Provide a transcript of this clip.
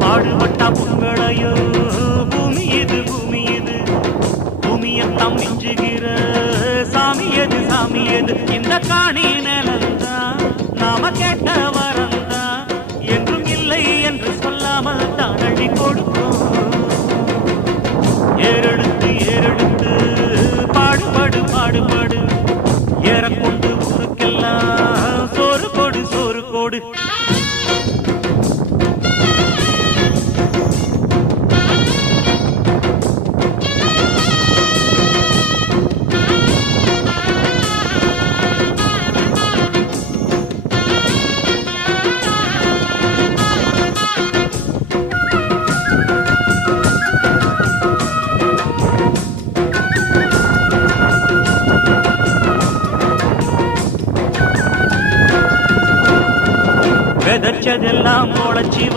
பாடுபட்ட பொங்களையோ பூமி இது பூமியத்தான் மிஞ்சுகிற சாமி எது இந்த காணி நிலந்தான் நாம கேட்ட வரந்தான் என்றும் இல்லை என்று சொல்லாமல் தான் அள்ளி கொடுக்கும். ஏறெடுத்து பாடுபடு ஏறக்கொண்டு ஊருக்கெல்லாம் சோறு கோடு விதைச்சதெல்லாம் முளைச்சி